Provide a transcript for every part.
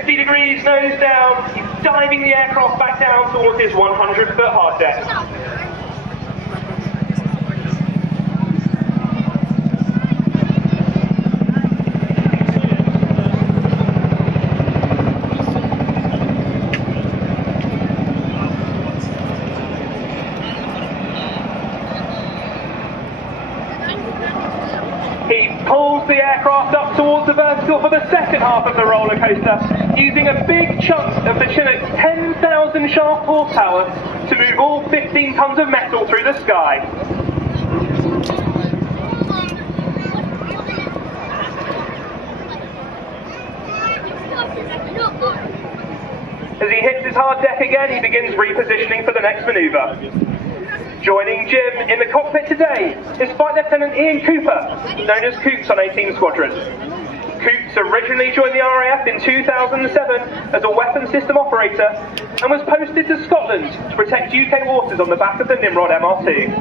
50 degrees, nose down. He's diving the aircraft back down towards his 100-foot hard deck. He pulls the aircraft up towards the vertical for the second half of the roller coaster, using a big chunk of the Chinook's 10,000 shaft horsepower to move all 15 tons of metal through the sky. As he hits his hard deck again, he begins repositioning for the next manoeuvre. Joining Jim in the cockpit today is Flight Lieutenant Ian Cooper, known as Coops on 18 Squadron. Coops originally joined the RAF in 2007 as a weapons system operator and was posted to Scotland to protect UK waters on the back of the Nimrod MR2.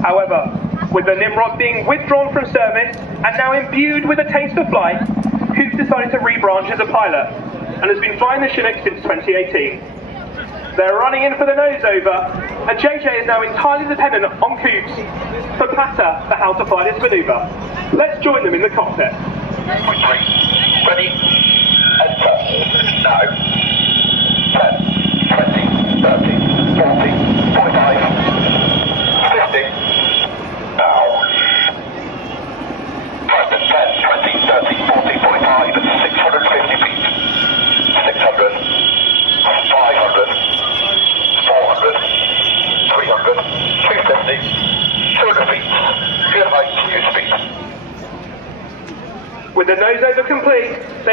However, with the Nimrod being withdrawn from service and now imbued with a taste for flight, Coops decided to rebranch as a pilot and has been flying the Chinook since 2018. They're running in for the nose over, and JJ is now entirely dependent on Coops for patter for how to fly this manoeuvre. Let's join them in the cockpit. 3, ready, enter, now. 10, 20, 30, 40, 45, 50, now. 10, 20, 30, 40, 45, 650 feet, 600, 500, 400, 300, 350, 200 feet, good height, good speed. With the nose over complete, they